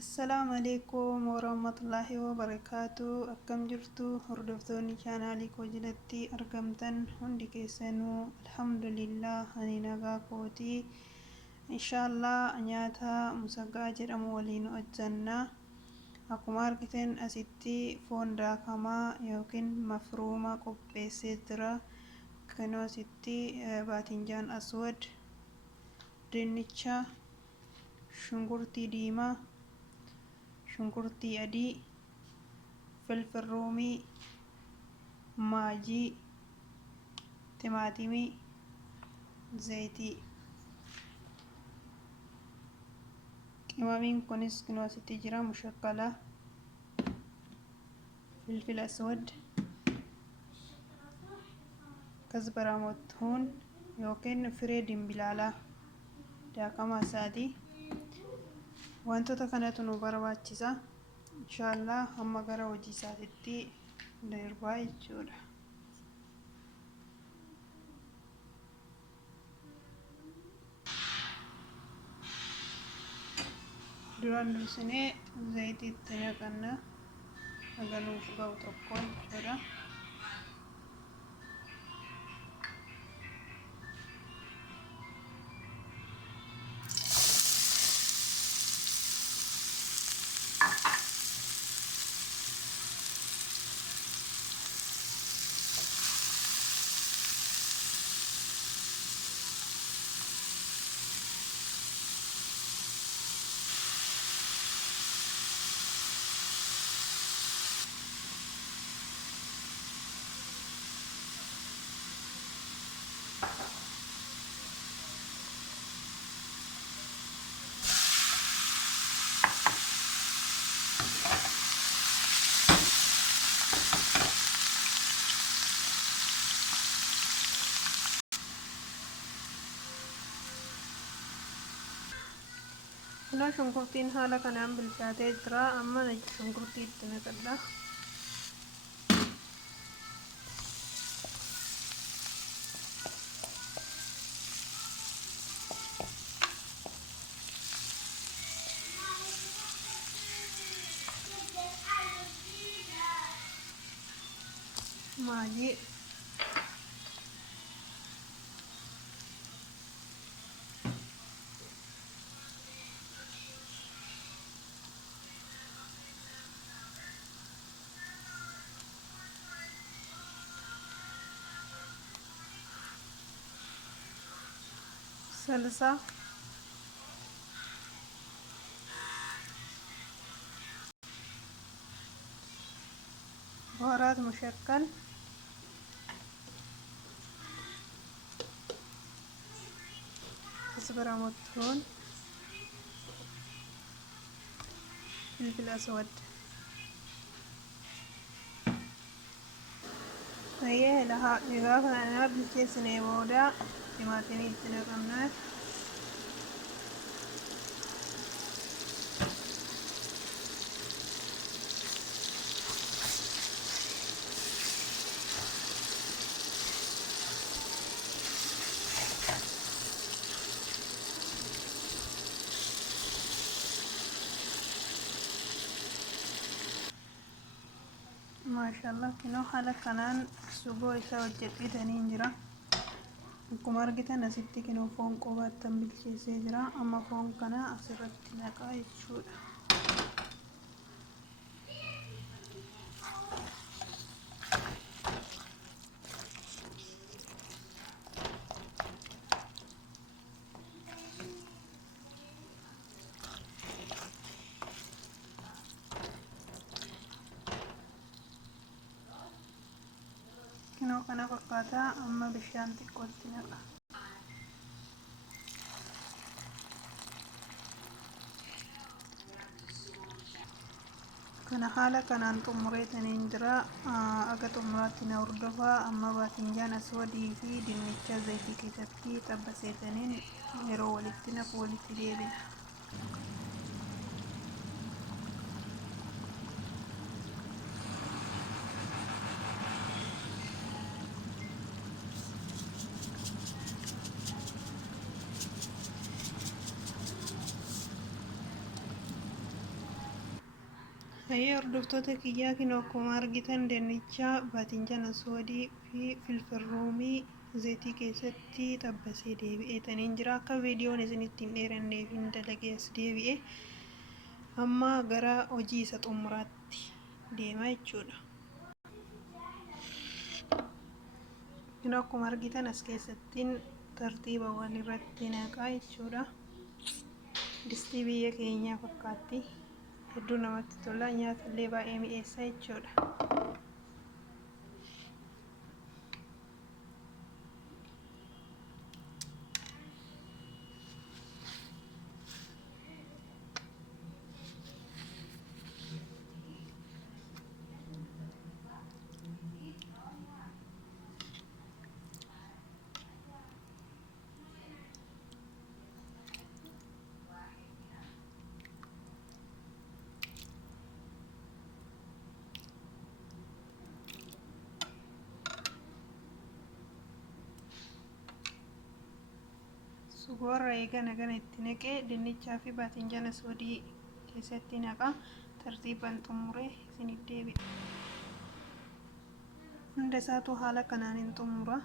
Assalaamu alaikum warahmatullahi wabarakaatu. Akkam jirtu hordoftoonni chaanaalii koo jalatti argamtan hundi keessanuu alhamdulillah ani nagaa kooti. Inshaallah nyaata musaggaa jedhamu waliin hojjanna. Akkuma argitan asitti foon daakamaa yookiin mafruuma qopheessee jira. Kanoo asitti baatinjaan aswad, dinnicha, shunkurtii diimaa, shunkurtii adii, filfil roomii, maajii, timaatimii, zayitii. Qimamiin kunis kunoo asitti jira mushakkala, filfil aswad, kazbaraa mottuun yookiin firee dimbilaalaa daakamaa isaati. Wantoota kanatu nu barbaachisa. Inshaallah hamma gara hojii isaatiitti darbaa jechuudha. Duraan dursinee zayitii itti naqanna haga nuuf ga'u tokko jechuudha. Kunoo shunkurtiin haala kanaan bilchaatee jira. Amma shunkurtii itti naqadha. Maajii, salsa, بهارات مشكل، كزبرة مطحون، فلفل أسود. هي لها إضافة أنا بالكيس نيبودا تيماتيني تنقمنا. ما شاء الله كنو حالا كنان سوغو إسا وجد إتنين جرا. Akkuma argitan asitti kinoo foon qobaattan bilcheessee jira. Amma foon kana asirratti naqaa jechuudha. Kinoo kana fakkaata. Amma bishaan xiqqootti naqa. Kana haala kanaan xumureetaniin jira. Aga xumuraatti na hordofaa. Amma baatinjaan aswadii fi dinnicha zayitii keessatti xabbaseetaniin yeroo walitti naqu walitti deebina. Hayyee hordoftoota kiyyaa kun akkuma argitan dinnicha baatinjaan aswadii fi filfilroomii zayitii keessatti xabbasee deebi'eetaniin jira. Akka viidiyoon isinitti hin dheeranneef hin dalagee as deebi'e amma gara hojii isa xumuraatti deema jechuudha. Kun akkuma argitan as keessattiin tartiiba walirratti naqaa jechuudha. Distii biyya keenyaa fakkaatti. Hedduu namatti tola, nyaata illee baay'ee mi'eessa jechuudha. Sugoorra eegana kana itti naqee dinnichaa fi baatinjaan aswadii keessatti naqa tartiibaan xumuree isinitti deebi'a. Hunda isaatu haala kanaan hin xumura.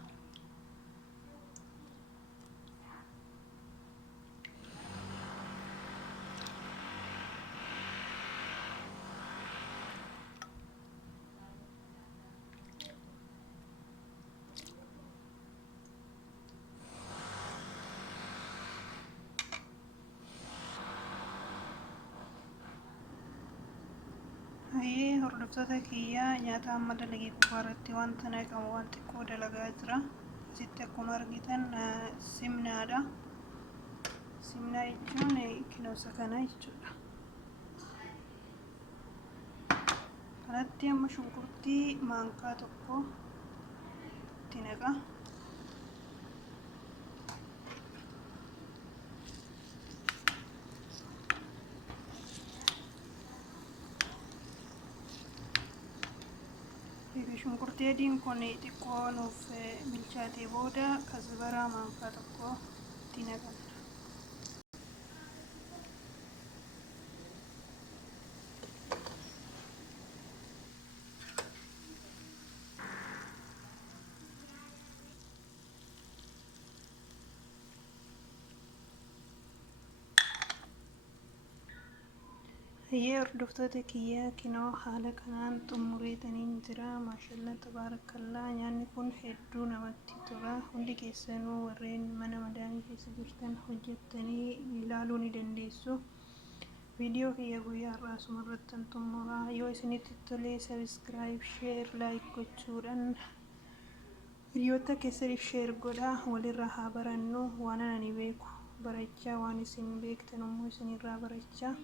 Hayyee hordoftoota kiyyaa nyaata amma dalagee irratti wanta naqamu waan xiqqoo dalagaa jira. Asitti akkuma argitan simnaadha. Simnaa jechuun kiloosa kana jechuudha. Kanatti amma shunkurtii maankaa tokko itti naqa. Shunkurtii adiin kun xiqqoo nuuf bilchaatee booda kasbaraa maankaa tokko itti naqna. Hayyee hordoftoota kiyyaa kunoo haala kanaan xumureetaniin jira. Maashaallah tabaarakallaa. Nyaanni kun hedduu namatti tola. Hundi keessanuu warreen mana madaamii keessa jirtan hojjettanii ilaaluu ni dandeessu. Viidiyoo kiyya guyyaa har'aa asumarratti xumura. Yoo isinitti tole sabiskiraayib, sheer, laayik gochuudhaan hiriyoota keessaniif sheer godhaa. Walirraa haa barannu. Waan ani beeku barachaa, waan isin beektan immoo isinirraa barachaa.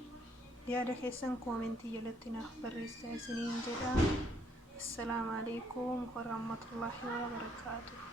yaada keessan koomentii jalatti naaf barreessaa isiniin jedha. Assalaamu alaykum warahmatullahi wabarakaatuh.